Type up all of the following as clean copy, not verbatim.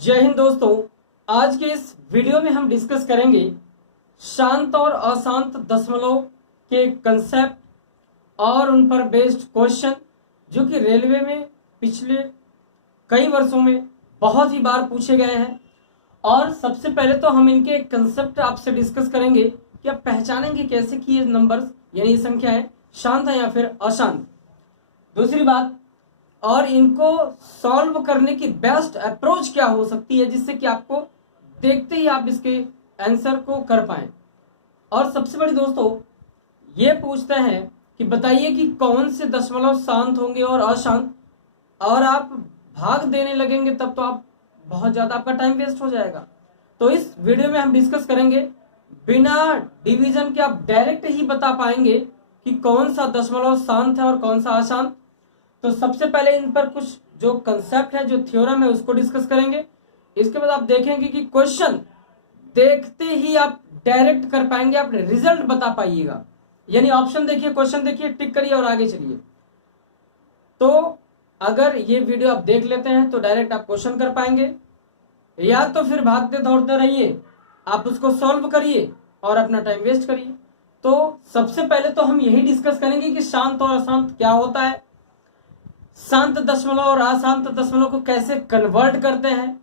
जय हिंद दोस्तों। आज के इस वीडियो में हम डिस्कस करेंगे शांत और अशांत दशमलव के कंसेप्ट और उन पर बेस्ड क्वेश्चन जो कि रेलवे में पिछले कई वर्षों में बहुत ही बार पूछे गए हैं। और सबसे पहले तो हम इनके कंसेप्ट आपसे डिस्कस करेंगे कि आप पहचानेंगे कैसे कि ये नंबर्स यानी ये संख्या है शांत है या फिर अशांत। दूसरी बात, और इनको सॉल्व करने की बेस्ट अप्रोच क्या हो सकती है जिससे कि आपको देखते ही आप इसके आंसर को कर पाए। और सबसे बड़ी दोस्तों ये पूछते हैं कि बताइए कि कौन से दशमलव शांत होंगे और अशांत, और आप भाग देने लगेंगे तब तो आप बहुत ज्यादा आपका टाइम वेस्ट हो जाएगा। तो इस वीडियो में हम डिस्कस करेंगे बिना डिवीजन के आप डायरेक्ट ही बता पाएंगे कि कौन सा दशमलव शांत है और कौन सा अशांत। तो सबसे पहले इन पर कुछ जो कंसेप्ट है, जो थ्योरम है, उसको डिस्कस करेंगे। इसके बाद आप देखेंगे कि क्वेश्चन देखते ही आप डायरेक्ट कर पाएंगे, आप रिजल्ट बता पाइएगा। यानी ऑप्शन देखिए, क्वेश्चन देखिए, टिक करिए और आगे चलिए। तो अगर ये वीडियो आप देख लेते हैं तो डायरेक्ट आप क्वेश्चन कर पाएंगे, या तो फिर भागते दौड़ते रहिए, आप उसको सॉल्व करिए और अपना टाइम वेस्ट करिए। तो सबसे पहले तो हम यही डिस्कस करेंगे कि शांत और अशांत क्या होता है, शांत दशमलव और अशांत दशमलव को कैसे कन्वर्ट करते हैं,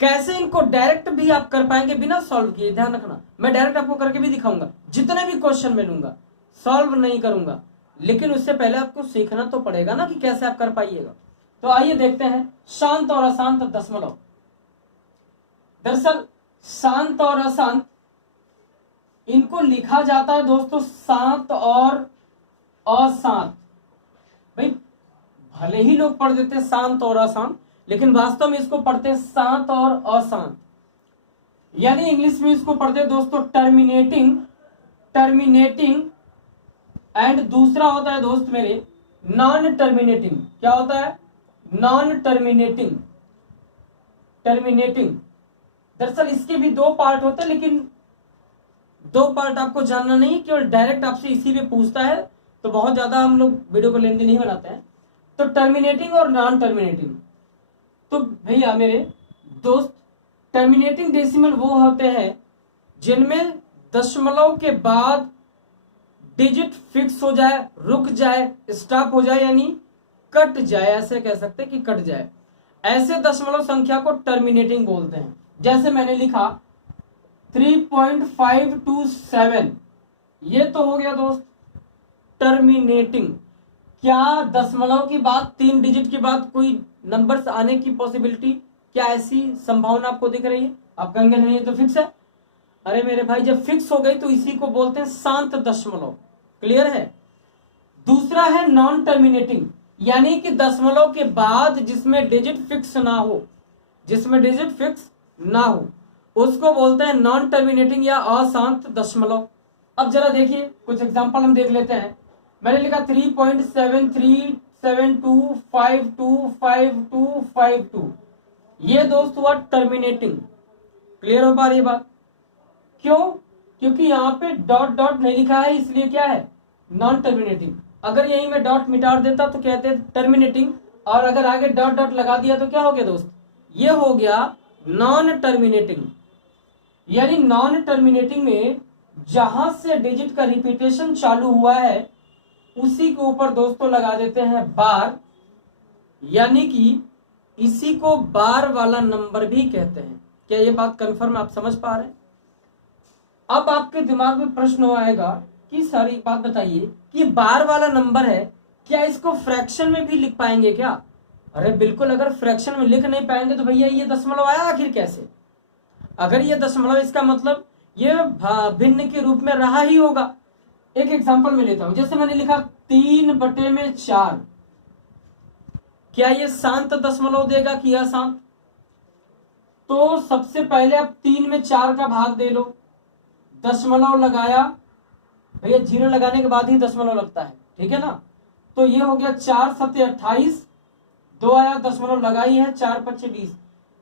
कैसे इनको डायरेक्ट भी आप कर पाएंगे बिना सॉल्व किए। ध्यान रखना, मैं डायरेक्ट आपको करके भी दिखाऊंगा, जितने भी क्वेश्चन मैं लूंगा सॉल्व नहीं करूंगा, लेकिन उससे पहले आपको सीखना तो पड़ेगा ना कि कैसे आप कर पाइएगा। तो आइए देखते हैं शांत और अशांत दशमलव। दरअसल शांत और अशांत इनको लिखा जाता है दोस्तों शांत और अशांत। भाई भले ही लोग पढ़ देते हैं शांत और अशांत, लेकिन वास्तव में इसको पढ़ते हैं शांत और अशांत। यानी इंग्लिश में इसको पढ़ते हैं दोस्तों टर्मिनेटिंग एंड दूसरा होता है दोस्त मेरे नॉन टर्मिनेटिंग। क्या होता है? Non terminating. दरअसल इसके भी दो पार्ट होते हैं, लेकिन दो पार्ट आपको जानना नहीं, केवल डायरेक्ट आपसे इसी पे पूछता है, तो बहुत ज्यादा हम लोग वीडियो को लेंदी नहीं बनाते हैं। तो टर्मिनेटिंग और नॉन टर्मिनेटिंग। तो भैया मेरे दोस्त, टर्मिनेटिंग डेसिमल वो होते हैं जिनमें दशमलव के बाद डिजिट फिक्स हो जाए, रुक जाए, स्टॉप हो जाए, यानी कट जाए, ऐसे कह सकते हैं कि कट जाए। ऐसे दशमलव संख्या को टर्मिनेटिंग बोलते हैं। जैसे मैंने लिखा 3.527, ये तो हो गया दोस्त टर्मिनेटिंग। क्या दशमलव की बाद 3 डिजिट के बाद कोई नंबर्स आने की पॉसिबिलिटी, क्या ऐसी संभावना आपको दिख रही है? आप कहेंगे नहीं ये तो फिक्स है। अरे मेरे भाई, जब फिक्स हो गई तो इसी को बोलते हैं शांत दशमलव। क्लियर है? दूसरा है नॉन टर्मिनेटिंग, यानी कि दशमलव के बाद जिसमें डिजिट फिक्स ना हो, उसको बोलते हैं नॉन टर्मिनेटिंग या अशांत दशमलव। अब जरा देखिए कुछ एग्जांपल हम देख लेते हैं। मैंने लिखा 3.7372525252, ये दोस्त हुआ टर्मिनेटिंग। क्लियर हो पा रही है बात? क्यों? क्योंकि यहाँ पे डॉट डॉट नहीं लिखा है, इसलिए क्या है? Non terminating. अगर यही मैं डॉट मिटा देता तो कहते हैं टर्मिनेटिंग, और अगर आगे डॉट डॉट लगा दिया तो क्या हो गया दोस्त? ये हो गया नॉन टर्मिनेटिंग। यानी नॉन टर्मिनेटिंग में जहां से डिजिट का रिपीटेशन चालू हुआ है उसी के ऊपर दोस्तों लगा देते हैं बार, यानी कि इसी को बार वाला नंबर भी कहते हैं। क्या ये बात कंफर्म आप समझ पा रहे हैं? अब आपके दिमाग में प्रश्न आएगा कि सर एक बात बताइए कि बार वाला नंबर है, क्या इसको फ्रैक्शन में भी लिख पाएंगे क्या? अरे बिल्कुल, अगर फ्रैक्शन में लिख नहीं पाएंगे तो भैया ये दशमलव आया आखिर कैसे? अगर ये दशमलव, इसका मतलब ये भिन्न के रूप में रहा ही होगा। एक एग्जांपल में लेता हूं, जैसे मैंने लिखा 3/4, क्या ये शांत दशमलव देगा कि अशांत? तो सबसे पहले आप 3 में 4 का भाग दे लो, दशमलव लगाया, भैया जीरो लगाने के बाद ही दशमलव लगता है, ठीक है ना? तो ये हो गया 4 7 28, 2 आया, दशमलव लगाई है, 4 5 20,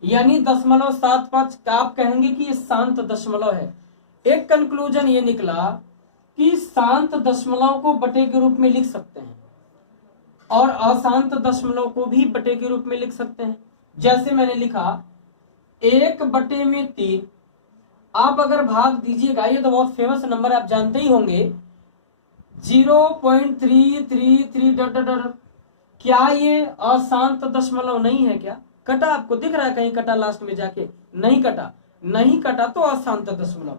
यानी 0.75 का आप कहेंगे कि ये शांत दशमलव है। एक कंक्लूजन ये निकला कि शांत दशमलव को बटे के रूप में लिख सकते हैं और अशांत दशमलव को भी बटे के रूप में लिख सकते हैं। जैसे मैंने लिखा 1/3। आप अगर भाग दीजिएगा, ये तो बहुत फेमस नंबर आप जानते ही होंगे, 0.333 डॉट डॉट डॉट। क्या ये अशांत दशमलव नहीं है क्या? कटा आपको दिख रहा है कहीं कटा लास्ट में जाके? नहीं कटा, नहीं कटा तो अशांत दशमलव।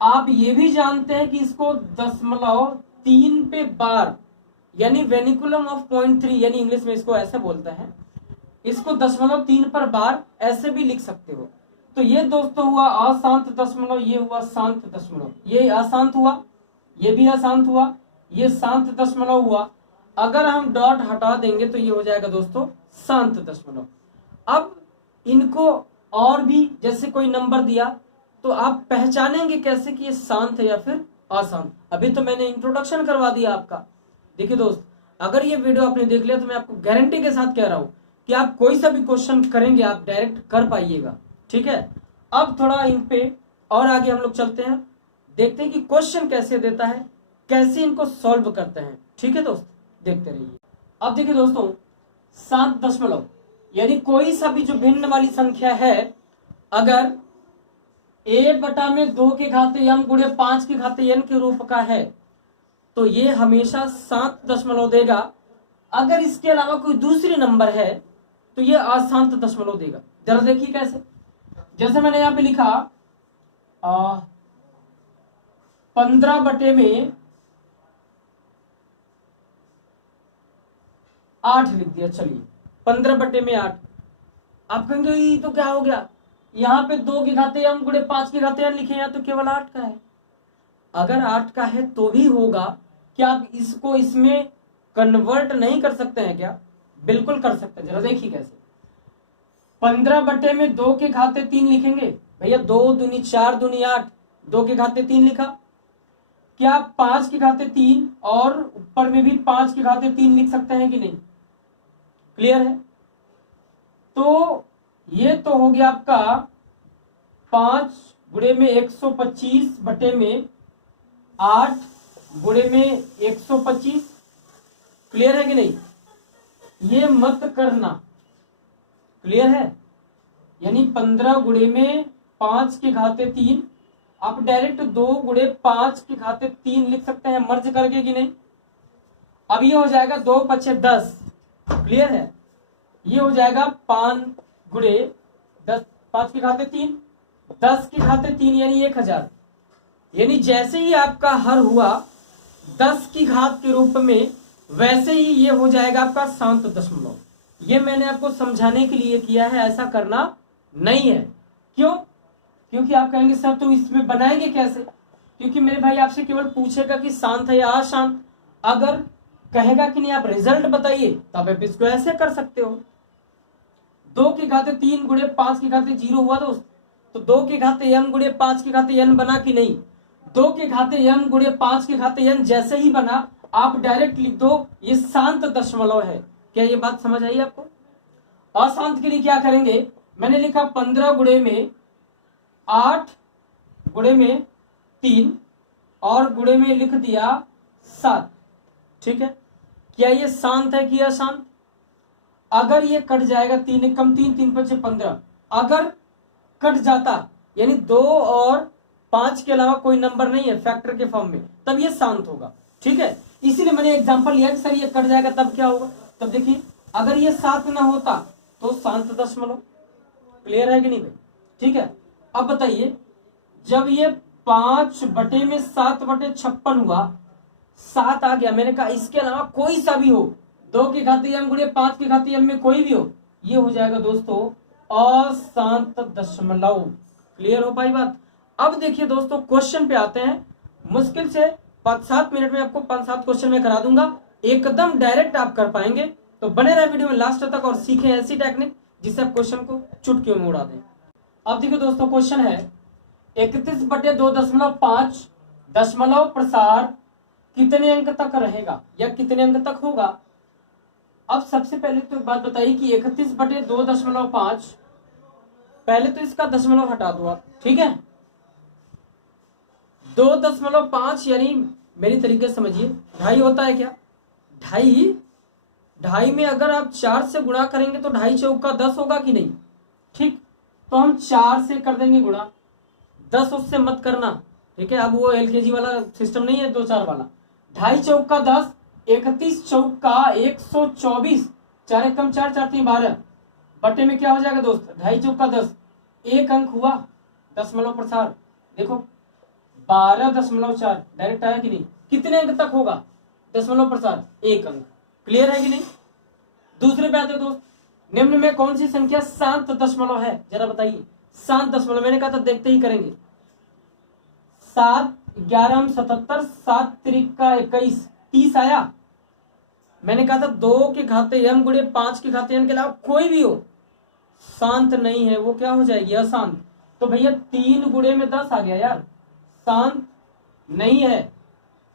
आप ये भी जानते हैं कि इसको 0.3 पे बार यानी वेनिकुलम ऑफ 0.3 यानी इंग्लिश में इसको ऐसे बोलते हैं, इसको 0.3 पर बार ऐसे भी लिख सकते हो। तो ये दोस्तों हुआ अशांत दशमलव, ये हुआ शांत दशमलव। ये अशांत हुआ, ये भी अशांत हुआ, ये शांत दशमलव हुआ। अगर हम डॉट हटा देंगे तो ये हो जाएगा दोस्तों शांत दशमलव। अब इनको और भी जैसे कोई नंबर दिया तो आप पहचानेंगे कैसे कि ये शांत है या फिर अशांत? अभी तो मैंने इंट्रोडक्शन करवा दिया आपका। देखिए दोस्त, अगर ये वीडियो आपने देख लिया तो मैं आपको गारंटी के साथ कह रहा हूं कि आप कोई सा भी क्वेश्चन करेंगे आप डायरेक्ट कर पाइएगा। ठीक है, अब थोड़ा इन पे और आगे हम लोग चलते हैं, देखते हैं कि क्वेश्चन कैसे देता है, कैसे इनको सॉल्व करते हैं। ठीक है दोस्त, देखते रहिए। अब देखिए दोस्तों, 7 दशमलव यानी कोई सा भी जो भिन्न वाली संख्या है, अगर a/2 के घाते m गुणे 5 के घाते n के रूप का है तो ये हमेशा 7 दशमलव देगा। अगर इसके अलावा कोई दूसरी नंबर है तो ये अशांत दशमलव देगा। जरा देखिए कैसे, जैसे मैंने यहां पे लिखा 15/8 लिख दिया। चलिए 15/8। आप कहेंगे ये तो क्या हो गया, यहाँ पे 2 के घाते m गुणे 5 के घाते n लिखे, यहाँ तो केवल 8 का है। अगर 8 का है तो भी होगा। क्या आप इसको इसमें कन्वर्ट नहीं कर सकते हैं क्या? बिल्कुल कर सकते हैं। जरा देखिए कैसे, 15/2 के घाते 3 लिखेंगे भैया, 2 दूनी 4 दूनी 8, 2 के घाते 3 लिखा। क्या 5 के घाते 3 और ऊपर में भी 5 के घाते 3 लिख सकते हैं कि नहीं? क्लियर है? तो ये तो हो गया आपका 5 गुणे में 125 बटे में 8 गुणे में 125। क्लियर है कि नहीं? ये मत करना। क्लियर है? यानी 15 गुणे में 5 के घाते 3, आप डायरेक्ट 2 गुणे 5 के घाते 3 लिख सकते हैं मर्ज करके कि नहीं? अब ये हो जाएगा 2 × 10। क्लियर है? ये हो जाएगा 5 गुणे 10, 5 के घाते 3, 10 के घाते 3 यानी 1000। यानी जैसे ही आपका हर हुआ 10 की घात के रूप में, वैसे ही ये हो जाएगा आपका शांत दशमलव। ये मैंने आपको समझाने के लिए किया है, ऐसा करना नहीं है। क्यों? क्योंकि आप कहेंगे सर तो इसमें बनाएंगे कैसे? क्योंकि मेरे भाई आपसे केवल पूछेगा कि शांत है या अशांत। अगर कहेगा कि नहीं आप रिजल्ट बताइए, तब आप इसको ऐसे कर सकते हो। 2 के घाते 3 गुणे 5 के घाते 0 हुआ दोस्त, तो 2 के घाते m गुणे 5 के घाते n बना कि नहीं? 2 के घाते m गुणे 5 के घाते n जैसे ही बना, आप डायरेक्ट लिख दो ये शांत दशमलव है। क्या ये बात समझ आई आपको? अशांत के लिए क्या करेंगे? मैंने लिखा 15 गुणे में 8 गुणे में 3 और गुणे में लिख दिया 7। ठीक है, क्या ये शांत है कि अशांत? अगर ये कट जाएगा, 3 एकम 3, 3 × 5 = 15, अगर कट जाता यानी 2 और 5 के अलावा कोई नंबर नहीं है फैक्टर के फॉर्म में, तब ये शांत होगा। ठीक है, इसीलिए मैंने एग्जांपल लिया कि सर ये कट जाएगा तब क्या होगा। तब देखिए, अगर ये 7 ना होता तो शांत दशमलव। क्लियर है कि नहीं भाई? ठीक है, अब बताइए, जब ये 5/7/56 हुआ, 7 आ गया, मैंने कहा इसके अलावा कोई सा भी हो, 2 के घाते m गुणे 5 के घाते m में कोई भी हो, ये हो जाएगा दोस्तों अशांत दशमलव। क्लियर हो पाई बात? अब देखिए दोस्तों, क्वेश्चन पे आते हैं। मुश्किल से 5-7 मिनट में आपको 5-7 क्वेश्चन में करा दूंगा, एकदम डायरेक्ट आप कर पाएंगे। तो बने रहे वीडियो में लास्ट तक और सीखें ऐसी टेक्निक जिससे आप क्वेश्चन को चुटकियों में उड़ा दें। अब देखिए दोस्तों, क्वेश्चन है 31/2.5 दशमलव प्रसार कितने अंक तक रहेगा या कितने अंक तक होगा? अब सबसे पहले तो एक बात बताइए कि 31/2.5, पहले तो इसका दशमलव हटा दो आप। ठीक है, 2.5 यानी मेरी तरीके से समझिए, 2.5 होता है क्या? 2.5 में अगर आप 4 से गुणा करेंगे तो 2.5 × 4 = 10 होगा कि नहीं? ठीक, तो हम 4 से कर देंगे गुणा, 10 उससे मत करना, ठीक है। अब वो एलकेजी वाला सिस्टम नहीं है 2-4 वाला। 2.5 चौक का 10, 31 चौक का 124, 4 एकम 4, 4 3 12 बटे में क्या हो जाएगा दोस्त, 2.5 चौक का 10, एक अंक हुआ, दशमलव प्रसार देखो 12.4 डायरेक्ट आया कि नहीं, कितने अंक तक होगा दशमलव प्रसार, एक अंक। क्लियर है कि नहीं। दूसरे पे आते दोस्त, निम्न में कौन सी संख्या शांत दशमलव है, जरा बताइए। शांत दशमलव मैंने कहा था देखते ही करेंगे। 7 11 77, 7 त्रिका 21, 30 आया। मैंने कहा था 2 के घाते m गुणे 5 के घाते n के अलावा कोई भी हो शांत नहीं है, वो क्या हो जाएगी, अशांत। तो भैया 3 गुणे में 10 आ गया यार, शांत नहीं है।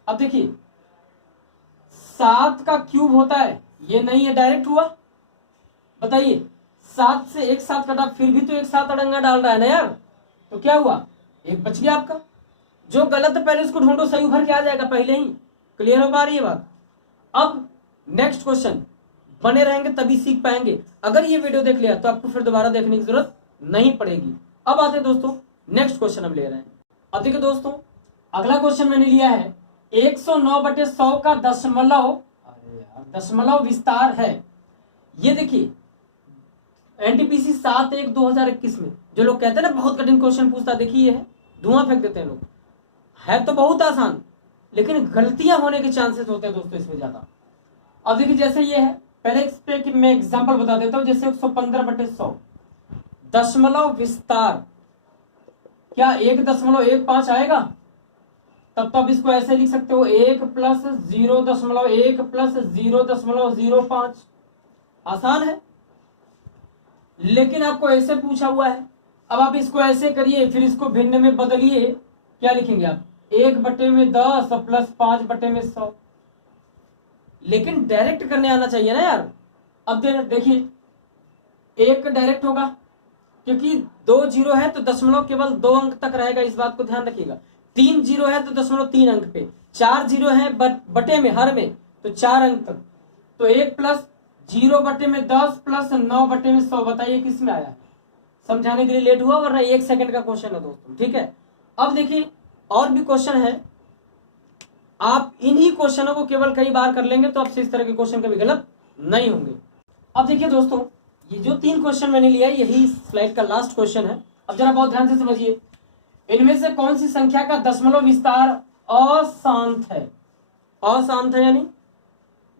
अब देखिए 7 का क्यूब होता है, ये नहीं है, डायरेक्ट हुआ। बताइए 7 से एक साथ कटा, फिर भी तो एक साथ अड़ंगा डाल रहा है ना यार, तो क्या हुआ, एक बच गया आपका। जो गलत है पहले उसको ढूंढो, सही उभर के आ जाएगा पहले ही। क्लियर हो पा रही है बात। अब नेक्स्ट क्वेश्चन, बने रहेंगे तभी सीख पाएंगे। अगर ये वीडियो देख लिया तो आपको फिर दोबारा देखने की जरूरत नहीं पड़ेगी। अब आते दोस्तों नेक्स्ट क्वेश्चन हम ले रहे हैं। अब देखिए दोस्तों अगला क्वेश्चन मैंने लिया है 109/100 का दशमलव विस्तार है। ये देखिए एनटीपीसी 7/1/2021 में जो लोग कहते हैं ना बहुत कठिन क्वेश्चन पूछता, देखिए ये है, धुआं फेंक देते हैं लोग। है तो बहुत आसान, लेकिन गलतियां होने के चांसेस होते हैं दोस्तों इसमें ज्यादा। अब देखिए जैसे ये है, पहले इस पे कि मैं एग्जांपल बता देता हूं। जैसे 115/100 दशमलव विस्तार, क्या 1.15 आएगा, तब तो आप इसको ऐसे लिख सकते हो 1 + 0.1 + 0.05। आसान है, लेकिन आपको ऐसे पूछा हुआ है। अब आप इसको ऐसे करिए, फिर इसको भिन्न में बदलिए, क्या लिखेंगे आप, 1/10 + 5/100। लेकिन डायरेक्ट करने आना चाहिए ना यार। अब देखिए एक डायरेक्ट होगा, क्योंकि 2 जीरो है तो दशमलव केवल 2 अंक तक रहेगा, इस बात को ध्यान रखिएगा। 3 जीरो है तो दशमलव 3 अंक पे, 4 जीरो है बटे में हर में तो 4 अंक तक। तो 1 + 0/10 + 9/100 बताइए किस में आया है। समझाने के लिए लेट हुआ, वरना 1 सेकंड का क्वेश्चन है दोस्तों, ठीक है। अब देखिए और भी क्वेश्चन है, आप इन्हीं क्वेश्चनों को केवल कई बार कर लेंगे तो आपसे इस तरह के क्वेश्चन कभी गलत नहीं होंगे। अब देखिए दोस्तों ये जो 3 क्वेश्चन मैंने लिया है यही स्लाइड का लास्ट क्वेश्चन है। अब जरा बहुत ध्यान से समझिए, इनमें से कौन सी संख्या का दशमलव विस्तार अशांत है। अशांत है यानी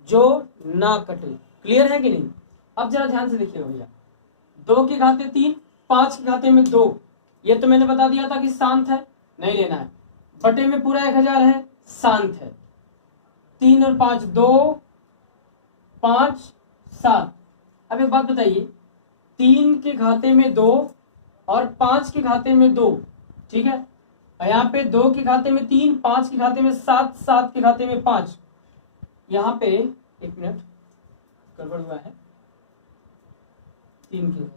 जो ना कटे। क्लियर है कि नहीं। अब जरा ध्यान से देखिएगा भैया, 2 के घाते 3, 5 के घाते में 2, ये तो मैंने बता दिया था कि शांत है, नहीं लेना है। बटे में पूरा 1000 है, शांत है। 3 और 5 2, 5 7। अब एक बात बताइए, 3 के घाते में 2 और 5 के घाते में 2, ठीक है। और यहाँ पे 2 के घाते में 3, 5 के घाते में 7, 7 के घाते में 5। यहाँ पे एक मिनट गड़बड़ हुआ है, 3 के घाते,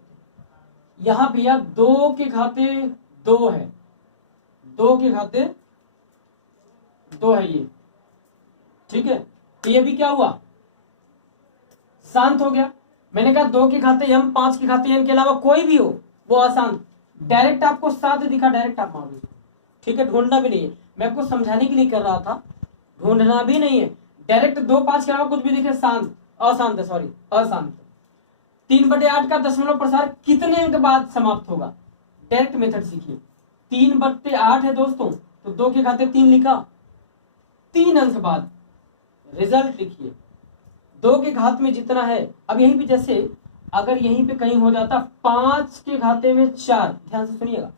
यहाँ भैया 2 के घाते 2 है, 2 के घाते 2 है ये, ठीक है। तो ये भी क्या हुआ, शांत हो गया। मैंने कहा 2 के घाते m, 5 के घाते n के अलावा कोई भी हो वो अशांत। डायरेक्ट आपको 7 दिखा, डायरेक्ट आप मान लीजिए, ठीक है। ढूंढना भी नहीं है, मैं आपको समझाने के लिए कर रहा था, ढूंढना भी नहीं है। डायरेक्ट 2 5 के अलावा कुछ भी दिखे शांत, अशांत है, सॉरी अशांत। 3/8 का दशमलव प्रसार कितने अंक बाद समाप्त होगा, डायरेक्ट मेथड सीखिए। 3/8 है दोस्तों, तो 2 के घाते 3 लिखा, 3 अंक बाद रिजल्ट लिखिए। 2 के घात में जितना है, अब यहीं पे जैसे अगर यहीं पे कहीं हो जाता 5 के घाते में 4, ध्यान से सुनिएगा,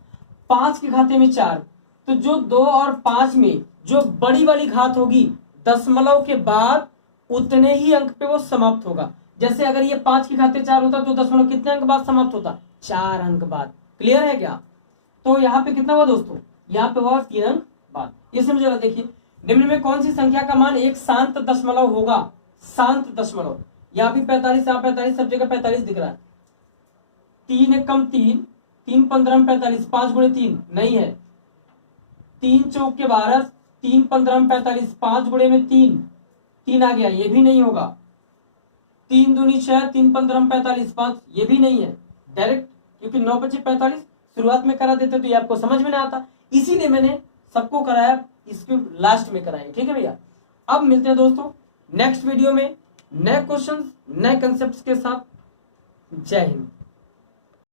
5 के घाते में 4, तो जो 2 और 5 में जो बड़ी वाली घात होगी दशमलव के बाद उतने ही अंक पे वो समाप्त होगा। जैसे अगर ये 5 के घाते 4 होता तो दशमलव कितने अंक बाद समाप्त होता, 4 अंक बाद। क्लियर है क्या। तो यहाँ पे कितना हुआ दोस्तों, यहाँ पे हुआ 3 अंक बाद। ये समझ रहा, देखिए निम्न में कौन सी संख्या का मान एक शांत दशमलव होगा, शांत दशमलव। यहाँ भी 45, यहाँ 45, सब जगह 45 दिख रहा है। 3 एकम 3, 3 15 45, 5 गुणे 3 नहीं है। 3 चौक के 12, 3 15 45, 5 गुणे में 3, 3 आ गया, ये भी नहीं होगा। 3 दूनी 6, 3 15 45, 5, ये भी नहीं है। डायरेक्ट क्योंकि 9:45 शुरुआत में करा देते तो ये आपको समझ में ना आता, इसीलिए मैंने सबको कराया, इसको लास्ट में कराया। ठीक है भैया, अब मिलते हैं दोस्तों नेक्स्ट वीडियो में नए क्वेश्चंस नए कंसेप्ट्स के साथ। जय हिंद।